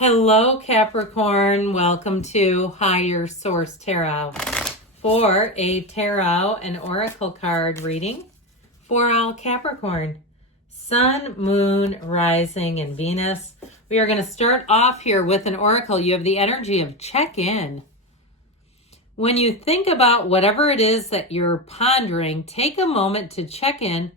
Hello, Capricorn. Welcome to Higher Source Tarot for a tarot and oracle card reading for all Capricorn. Sun, Moon, Rising, and Venus. We are going to start off here with an oracle. You have the energy of check in. When you think about whatever it is that you're pondering, take a moment to check in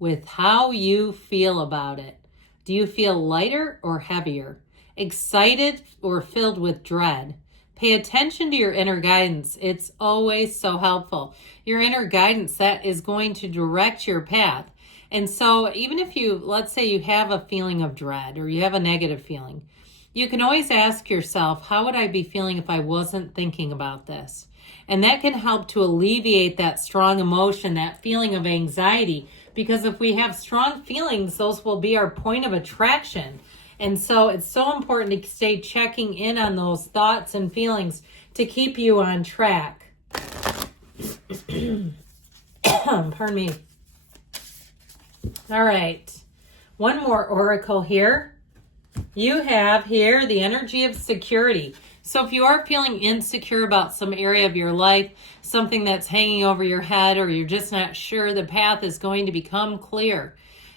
with how you feel about it. Do you feel lighter or heavier? Excited or filled with dread? Pay attention to your inner guidance. It's always so helpful. Your inner guidance, that is going to direct your path. And so even if you, let's say you have a feeling of dread or you have a negative feeling, you can always ask yourself, how would I be feeling if I wasn't thinking about this? And that can help to alleviate that strong emotion, that feeling of anxiety, because if we have strong feelings, those will be our point of attraction. And so it's so important to stay checking in on those thoughts and feelings to keep you on track. Pardon me. All right. One more oracle here. You have here the energy of security. So if you are feeling insecure about some area of your life, something that's hanging over your head, or you're just not sure the path is going to become clear,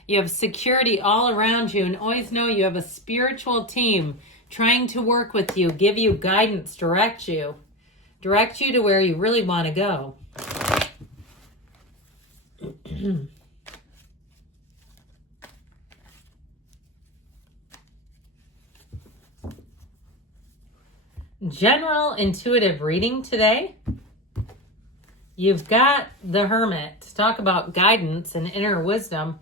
you have security all around you, and always know you have a spiritual team trying to work with you, give you guidance, direct you to where you really want to go. General intuitive reading today. You've got the Hermit to talk about guidance and inner wisdom.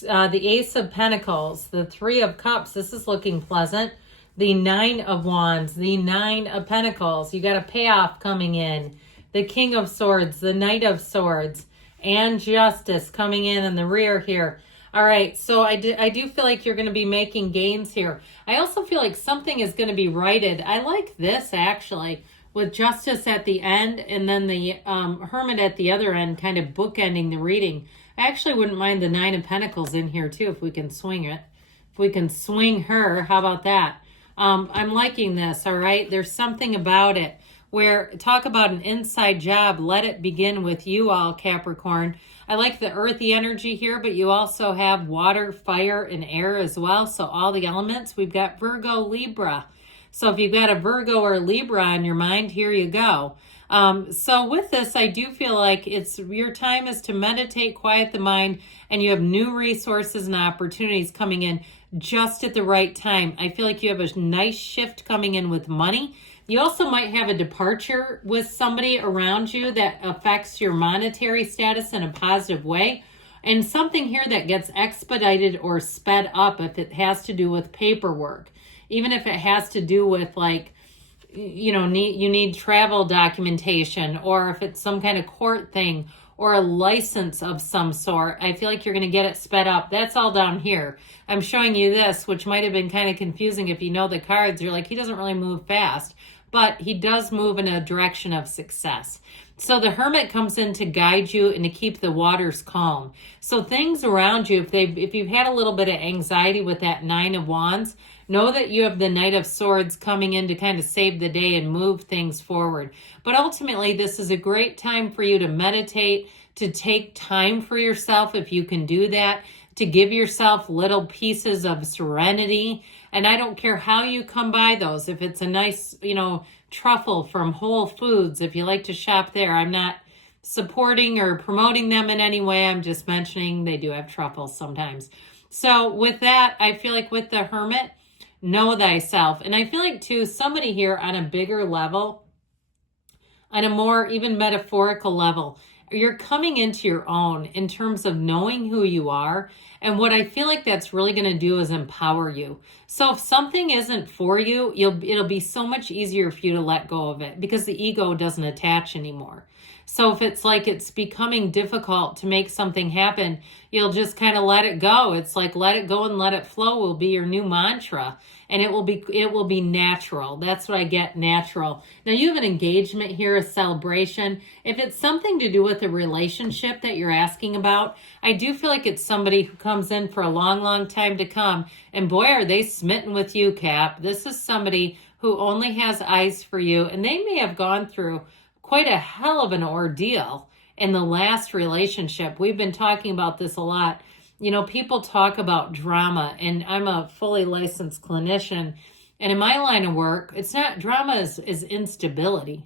The Ace of Pentacles, the Three of Cups, this is looking pleasant. The Nine of Wands, the Nine of Pentacles, you got a payoff coming in. The King of Swords, the Knight of Swords, and Justice coming in the rear here. All right, so I do feel like you're going to be making gains here. I also feel like something is going to be righted. I like this actually, with Justice at the end and then the Hermit at the other end, kind of bookending the reading. I actually wouldn't mind the Nine of Pentacles in here too, if we can swing it. If we can swing her, how about that? I'm liking this, all right? There's something about it where, talk about an inside job, let it begin with you all, Capricorn. I like the earthy energy here, but you also have water, fire, and air as well. So all the elements. We've got Virgo, Libra. So if you've got a Virgo or Libra on your mind, here you go. So with this, I do feel like your time is to meditate, quiet the mind, and you have new resources and opportunities coming in just at the right time. I feel like you have a nice shift coming in with money. You also might have a departure with somebody around you that affects your monetary status in a positive way. And something here that gets expedited or sped up if it has to do with paperwork. Even if it has to do with, like, you need travel documentation, or if it's some kind of court thing or a license of some sort, I feel like you're going to get it sped up. That's all down here. I'm showing you this, which might have been kind of confusing if you know the cards. You're like, he doesn't really move fast, but he does move in a direction of success. So the Hermit comes in to guide you and to keep the waters calm. So things around you, if you've had a little bit of anxiety with that Nine of Wands, know that you have the Knight of Swords coming in to kind of save the day and move things forward. But ultimately, this is a great time for you to meditate, to take time for yourself if you can do that, to give yourself little pieces of serenity. And I don't care how you come by those. If it's a nice, truffle from Whole Foods, if you like to shop there. I'm not supporting or promoting them in any way. I'm just mentioning they do have truffles sometimes. So with that, I feel like with the Hermit, know thyself. And I feel like too, somebody here on a bigger level, on a more even metaphorical level, you're coming into your own in terms of knowing who you are. And what I feel like that's really going to do is empower you. So if something isn't for you, it'll be so much easier for you to let go of it because the ego doesn't attach anymore. So if it's like it's becoming difficult to make something happen, you'll just kind of let it go. It's like let it go and let it flow will be your new mantra. And it will be natural. That's what I get, natural. Now you have an engagement here, a celebration. If it's something to do with a relationship that you're asking about, I do feel like it's somebody who comes in for a long, long time to come. And boy, are they smitten with you, Cap. This is somebody who only has eyes for you. And they may have gone through quite a hell of an ordeal in the last relationship. We've been talking about this a lot. You know, people talk about drama, and I'm a fully licensed clinician. And in my line of work, it's not drama is instability.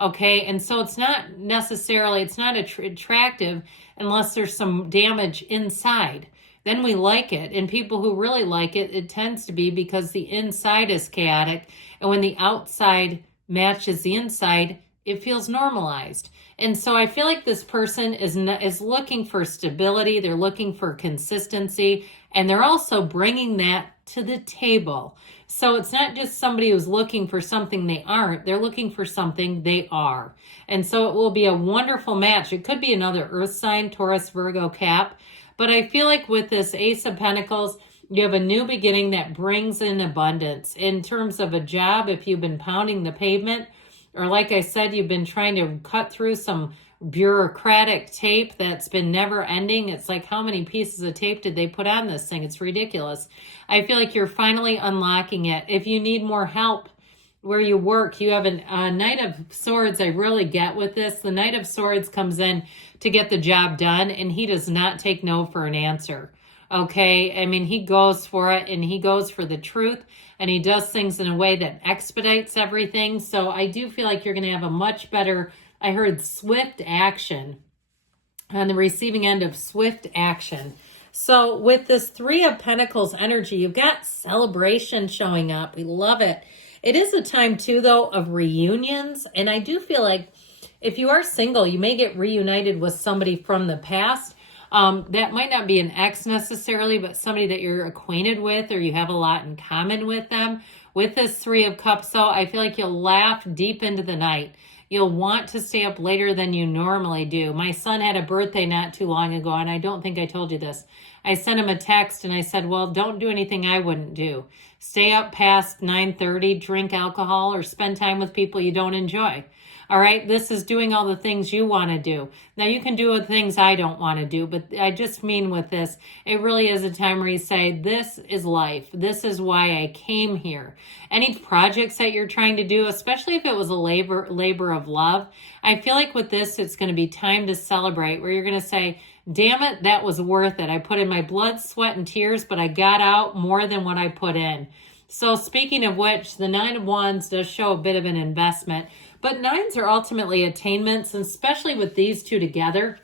Okay. And so it's not necessarily, it's not attractive unless there's some damage inside. Then we like it. And people who really like it, it tends to be because the inside is chaotic. And when the outside matches the inside, it feels normalized. And so I feel like this person is looking for stability. They're looking for consistency. And they're also bringing that to the table. So it's not just somebody who's looking for something they aren't. They're looking for something they are. And so it will be a wonderful match. It could be another earth sign, Taurus, Virgo, Cap. But I feel like with this Ace of Pentacles, you have a new beginning that brings in abundance. In terms of a job, if you've been pounding the pavement, or like I said, you've been trying to cut through some bureaucratic tape that's been never ending. It's like, how many pieces of tape did they put on this thing? It's ridiculous. I feel like you're finally unlocking it. If you need more help where you work, you have a Knight of Swords. I really get with this. The Knight of Swords comes in to get the job done, and he does not take no for an answer. Okay, I mean, he goes for it, and he goes for the truth, and he does things in a way that expedites everything. So I do feel like you're going to have a much better, I heard swift action, on the receiving end of swift action. So with this Three of Pentacles energy, you've got celebration showing up. We love it. It is a time too, though, of reunions. And I do feel like if you are single, you may get reunited with somebody from the past. That might not be an ex necessarily, but somebody that you're acquainted with or you have a lot in common with them. With this Three of Cups, though, I feel like you'll laugh deep into the night. You'll want to stay up later than you normally do. My son had a birthday not too long ago, and I don't think I told you this. I sent him a text, and I said, well, don't do anything I wouldn't do. Stay up past 9:30, drink alcohol, or spend time with people you don't enjoy. All right, this is doing all the things you want to do. Now, you can do the things I don't want to do, but I just mean with this, it really is a time where you say, this is life. This is why I came here. Any projects that you're trying to do, especially if it was a labor of love, I feel like with this, it's going to be time to celebrate, where you're going to say, damn it, that was worth it. I put in my blood, sweat, and tears, but I got out more than what I put in. So speaking of which, the Nine of Wands does show a bit of an investment. But nines are ultimately attainments, and especially with these two together,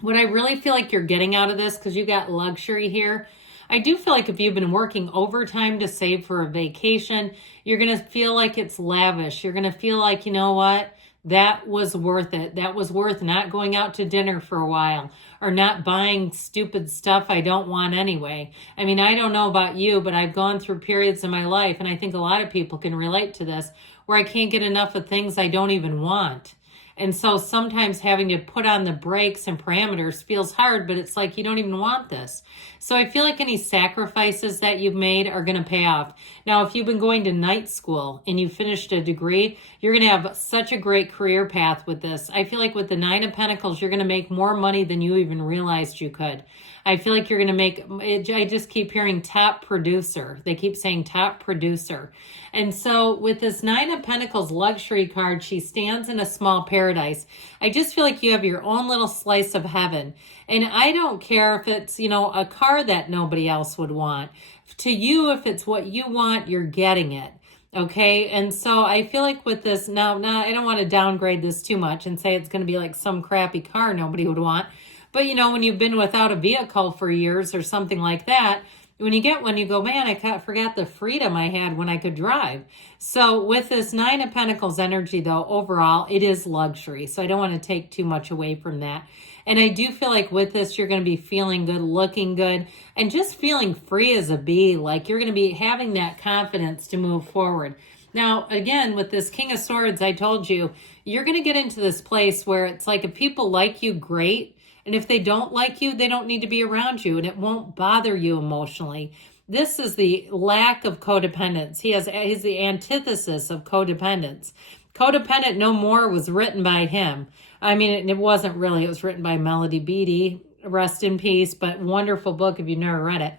what I really feel like you're getting out of this, because you got luxury here, I do feel like if you've been working overtime to save for a vacation, you're going to feel like it's lavish. You're going to feel like, you know what? That was worth it. That was worth not going out to dinner for a while or not buying stupid stuff I don't want anyway. I mean, I don't know about you, but I've gone through periods in my life, and I think a lot of people can relate to this, where I can't get enough of things I don't even want. And so sometimes having to put on the brakes and parameters feels hard, but it's like you don't even want this. So I feel like any sacrifices that you've made are going to pay off. Now, if you've been going to night school and you finished a degree, you're going to have such a great career path with this. I feel like with the Nine of Pentacles, you're going to make more money than you even realized you could. I feel like you're going to make, I just keep hearing top producer. They keep saying top producer. And so with this Nine of Pentacles luxury card, she stands in a small paradise. I just feel like you have your own little slice of heaven. And I don't care if it's, you know, a car that nobody else would want. To you, if it's what you want, you're getting it. Okay. And so I feel like with this, now I don't want to downgrade this too much and say it's going to be like some crappy car nobody would want. But, you know, when you've been without a vehicle for years or something like that, when you get one, you go, man, I forgot the freedom I had when I could drive. So with this Nine of Pentacles energy, though, overall, it is luxury. So I don't want to take too much away from that. And I do feel like with this, you're going to be feeling good, looking good, and just feeling free as a bee. Like you're going to be having that confidence to move forward. Now, again, with this King of Swords, I told you, you're going to get into this place where it's like if people like you, great. And if they don't like you, they don't need to be around you, and it won't bother you emotionally. This is the lack of codependence. He's the antithesis of codependence. Codependent No More was written by him. I mean, it wasn't really. It was written by Melody Beattie, rest in peace, but wonderful book if you've never read it.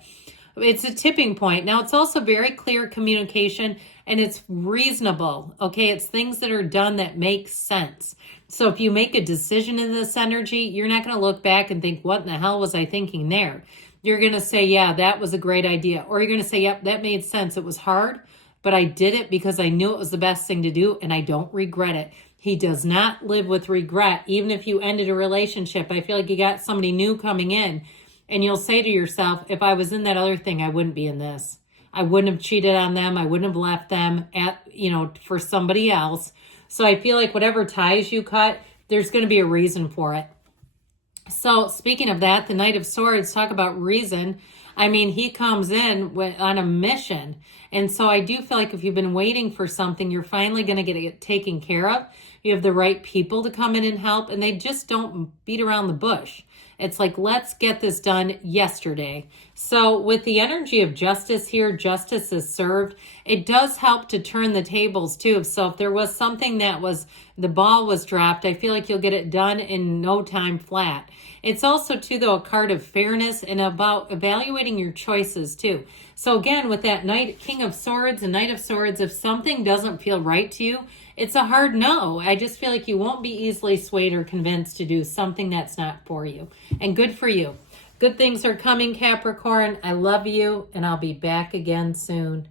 It's a tipping point. Now, it's also very clear communication, and it's reasonable, okay? It's things that are done that make sense. So if you make a decision in this energy, you're not going to look back and think, what in the hell was I thinking there? You're going to say, yeah, that was a great idea. Or you're going to say, yep, that made sense. It was hard, but I did it because I knew it was the best thing to do, and I don't regret it. He does not live with regret. Even if you ended a relationship, I feel like you got somebody new coming in, and you'll say to yourself, if I was in that other thing, I wouldn't be in this. I wouldn't have cheated on them. I wouldn't have left them for somebody else. So I feel like whatever ties you cut, there's going to be a reason for it. So speaking of that, the Knight of Swords, talk about reason. I mean, he comes in on a mission. And so I do feel like if you've been waiting for something, you're finally going to get it taken care of. You have the right people to come in and help, and they just don't beat around the bush. It's like, let's get this done yesterday. So with the energy of justice here, justice is served. It does help to turn the tables too. So if there was something that the ball was dropped, I feel like you'll get it done in no time flat. It's also too, though, a card of fairness and about evaluating your choices too. So again, with that King of Swords and Knight of Swords, if something doesn't feel right to you, it's a hard no. I just feel like you won't be easily swayed or convinced to do something that's not for you. And good for you. Good things are coming, Capricorn. I love you, and I'll be back again soon.